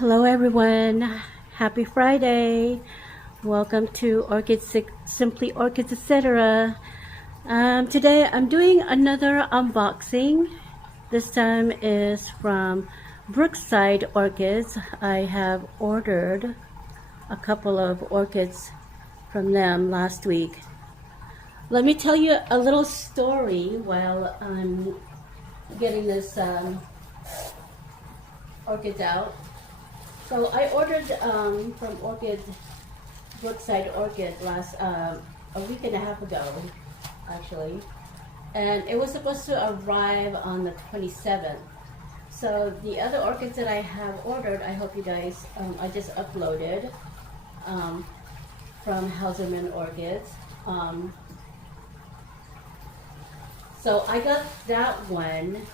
Hello everyone, happy Friday. Welcome to Orchids, Simply Orchids, etc. Today I'm doing another unboxing. This time is from Brookside Orchids. I have ordered a couple of orchids from them last week. Let me tell you a little story while I'm getting this orchids out. So I ordered from Brookside Orchid a week and a half ago, actually, and it was supposed to arrive on the 27th. So the other orchids that I have ordered, I hope you guys, I just uploaded from Hauserman Orchids. So I got that one,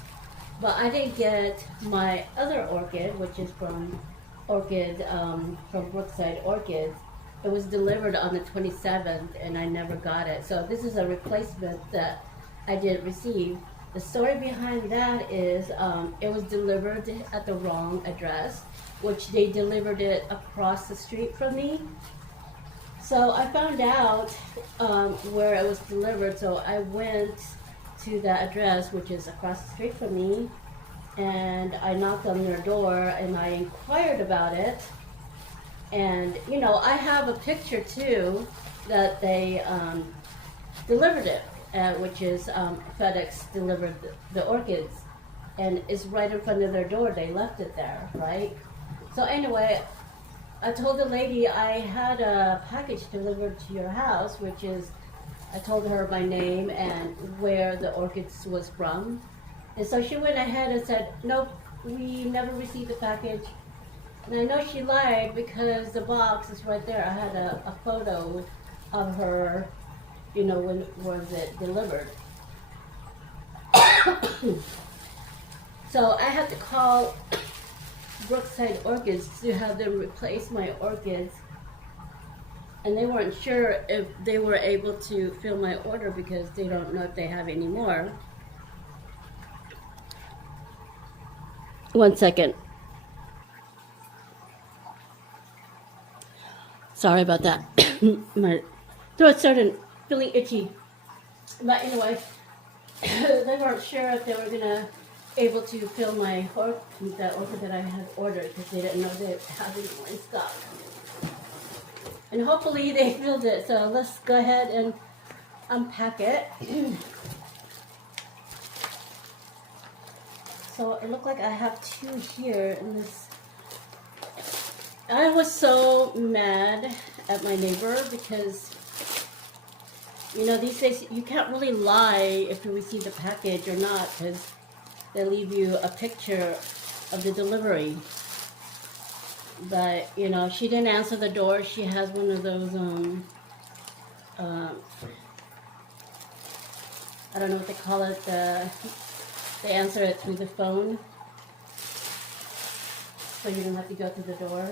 but I didn't get my other orchid, which is from Brookside Orchids. It was delivered on the 27th and I never got it. So this is a replacement that I didn't receive. The story behind that is it was delivered at the wrong address, which they delivered it across the street from me. So I found out where it was delivered, so I went to that address, which is across the street from me, and I knocked on their door and I inquired about it. And you know, I have a picture too that they delivered it, which is FedEx delivered the orchids, and it's right in front of their door. They left it there, right? So anyway, I told the lady I had a package delivered to your house, which is, I told her my name and where the orchids was from. And so she went ahead and said, nope, we never received the package. And I know she lied because the box is right there. I had a photo of her, you know, when was it delivered. So I had to call Brookside Orchids to have them replace my orchids. And they weren't sure if they were able to fill my order because they don't know if they have any more. One second. Sorry about that. My throat started feeling itchy. But anyway, they weren't sure if they were gonna able to fill my the orchid that I had ordered because they didn't know they had any more in stock. And hopefully they filled it. So let's go ahead and unpack it. So it looked like I have two here in this. I was so mad at my neighbor because, you know, these days you can't really lie if you receive the package or not because they leave you a picture of the delivery. But, you know, she didn't answer the door. She has one of those, I don't know what they call it, they answer it through the phone, so you don't have to go to the door.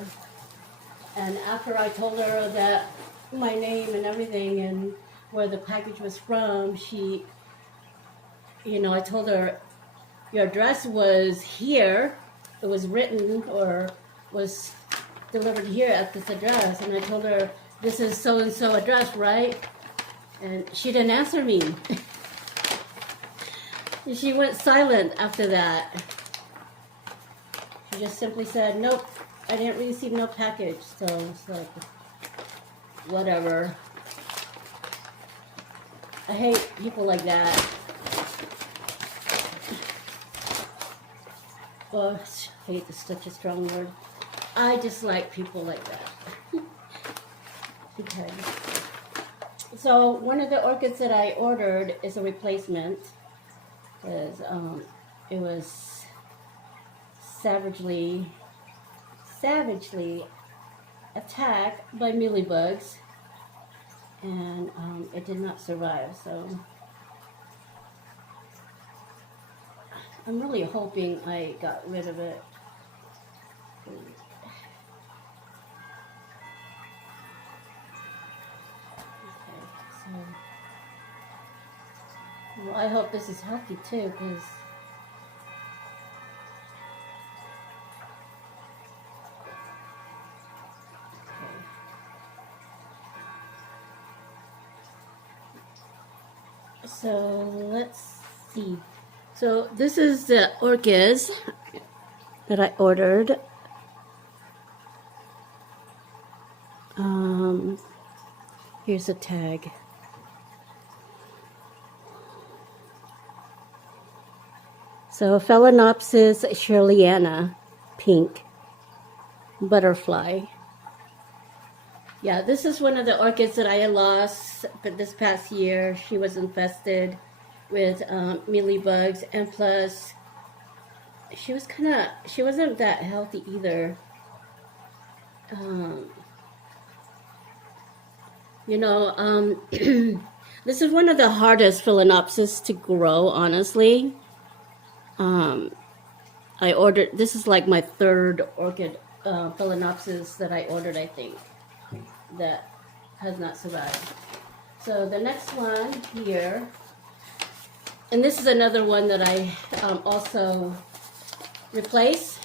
And after I told her that my name and everything and where the package was from, she, you know, I told her, your address was here, it was written or was delivered here at this address. And I told her, this is so-and-so address, right? And she didn't answer me. She went silent after that. She just simply said, nope, I didn't receive no package. So it's like, whatever. I hate people like that. Well, hate is such a strong word. I dislike people like that. Okay. So one of the orchids that I ordered is a replacement. Because it was savagely attacked by mealybugs, and it did not survive. So I'm really hoping I got rid of it. Okay, so well, I hope this is healthy too, because So let's see. So this is the orchids that I ordered. Here's a tag. So Phalaenopsis SCHILLERIANA, pink, butterfly. Yeah, this is one of the orchids that I lost this past year. She was infested with mealybugs, and plus she wasn't that healthy either. This is one of the hardest Phalaenopsis to grow, honestly. I ordered, this is like my third orchid Phalaenopsis that I ordered, I think, that has not survived. So the next one here, and this is another one that I also replaced.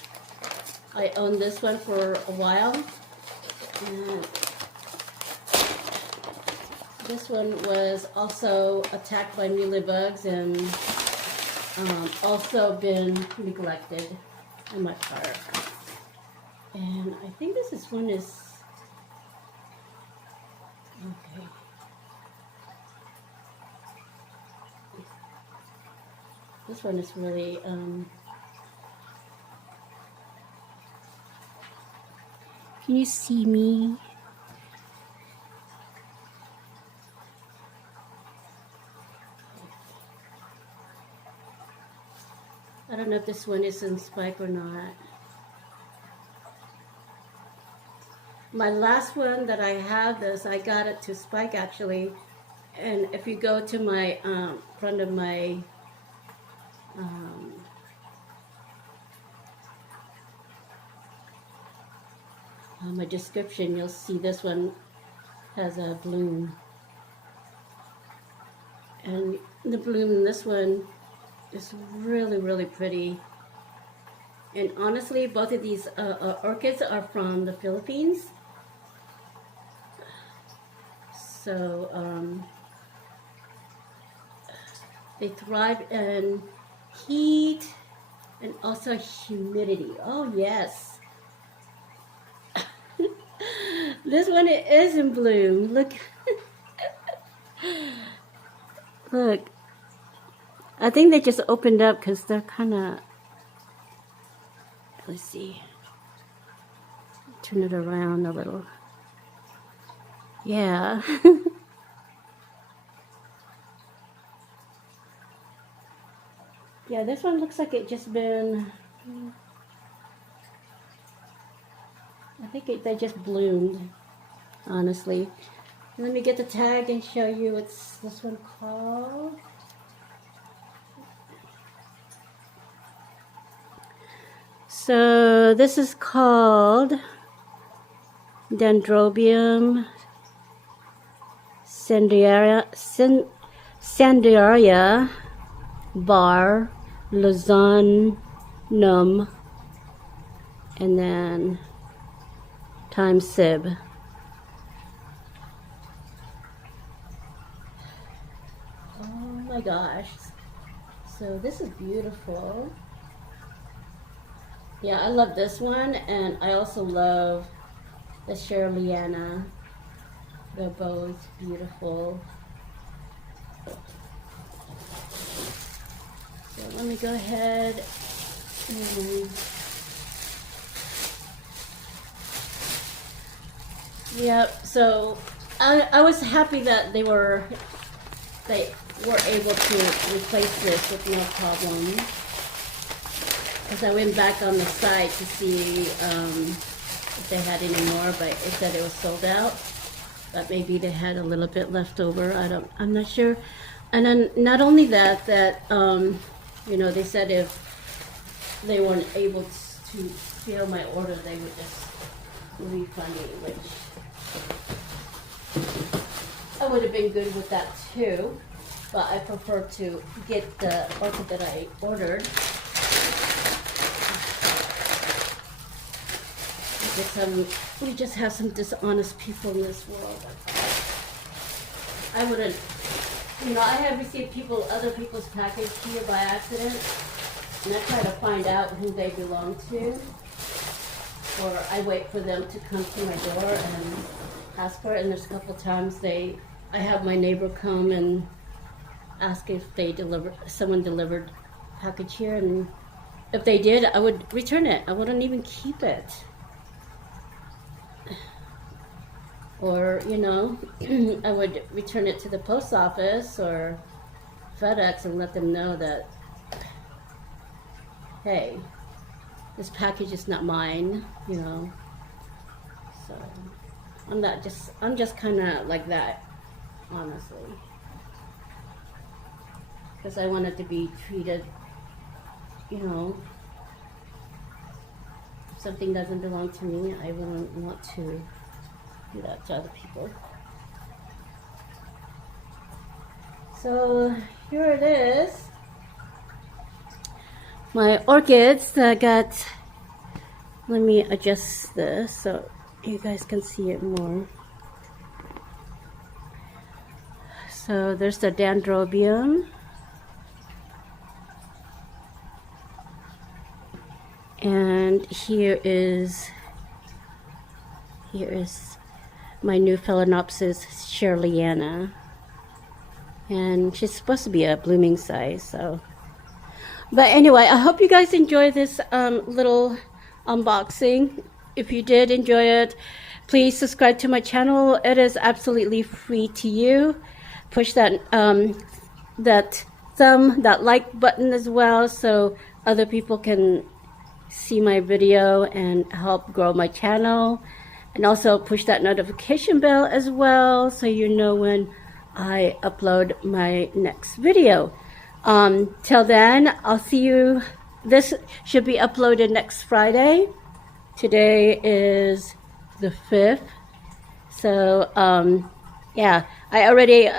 I owned this one for a while. And this one was also attacked by mealybugs and also been neglected in my cart. And I think this one is okay. This one is really can you see me? I don't know if this one is in spike or not. My last one that I have this, I got it to spike actually. And if you go to my front of my my description, you'll see this one has a bloom. And the bloom in this one is really, really pretty. And honestly, both of these orchids are from the Philippines. So they thrive in heat and also humidity. Oh yes. This one is in bloom. Look. Look. I think they just opened up because they're kind of, let's see, turn it around a little. Yeah. Yeah, this one looks like it just been, I think they just bloomed, honestly. Let me get the tag and show you what's this one called. So this is called Dendrobium SANDEREA bar LUZONICum, and then times Sib. Oh my gosh. So this is beautiful. Yeah, I love this one, and I also love the SCHILLERIANA. They're both beautiful. So let me go ahead and yep. So I was happy that they were able to replace this with no problem. Because I went back on the site to see if they had any more, but it said it was sold out. But maybe they had a little bit left over. I'm not sure. And then not only that, you know, they said if they weren't able to fill my order, they would just refund me, which I would have been good with that too. But I prefer to get the orchid that I ordered. We just have some dishonest people in this world. I wouldn't You know, I have received other people's package here by accident, and I try to find out who they belong to, or I wait for them to come to my door and ask for it. And there's a couple times I have my neighbor come and ask if someone delivered package here, and if they did, I would return it. I wouldn't even keep it. Or, you know, I would return it to the post office or FedEx and let them know that, hey, this package is not mine, you know. So I'm just kind of like that, honestly. Because I want it to be treated, you know, if something doesn't belong to me, I wouldn't want to do that to other people. So here it is. My orchids that got, let me adjust this so you guys can see it more. So there's the dendrobium. And here is my new Phalaenopsis SCHILLERIANA, and she's supposed to be a blooming size. So, but anyway, I hope you guys enjoy this little unboxing. If you did enjoy it, please subscribe to my channel. It is absolutely free to you. Push that that like button as well, so other people can see my video and help grow my channel. And also push that notification bell as well, so you know when I upload my next video. Till then, I'll see you. This should be uploaded next Friday. Today is the 5th. So, yeah, I already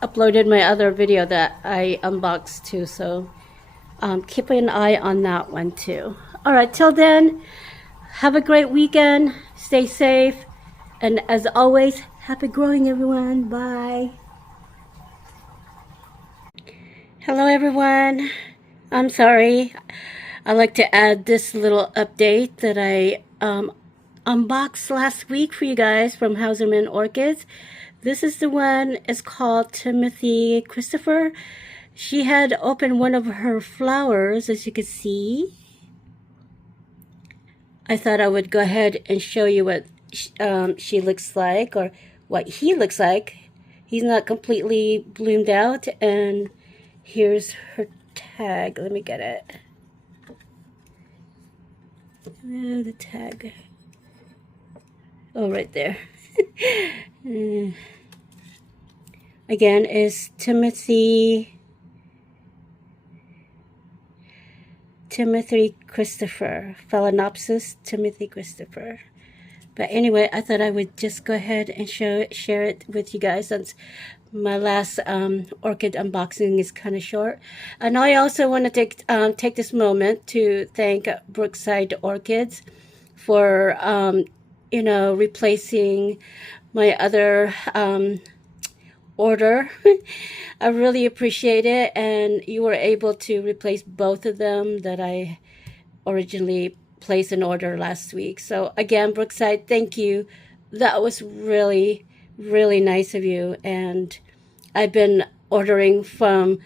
uploaded my other video that I unboxed too. So, keep an eye on that one too. All right, till then, have a great weekend. Stay safe. And as always, happy growing, everyone. Bye. Hello, everyone. I'm sorry. I'd like to add this little update that I unboxed last week for you guys from Hauserman Orchids. This is the one. It's called Timothy Christopher. She had opened one of her flowers, as you can see. I thought I would go ahead and show you what she looks like, or what he looks like. He's not completely bloomed out, and here's her tag. Let me get it. The tag. Oh, right there. Again, is Timothy Christopher, Phalaenopsis Timothy Christopher. But anyway, I thought I would just go ahead and share it with you guys, since my last orchid unboxing is kind of short. And I also want to take this moment to thank Brookside Orchids for you know, replacing my other order. I really appreciate it, and you were able to replace both of them that I originally placed an order last week. So again, Brookside, thank you. That was really, really nice of you. And I've been ordering from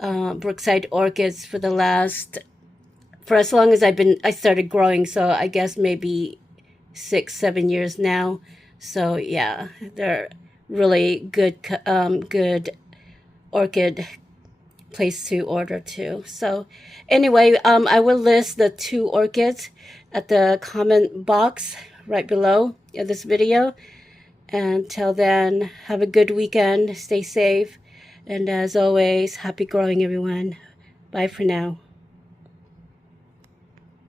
Brookside Orchids for as long as I started growing. So I guess maybe 6-7 years now. So yeah, they're really good orchid place to order too. So anyway, I will list the 2 orchids at the comment box right below this video. Until then, have a good weekend, stay safe, and as always, happy growing, everyone. Bye for now.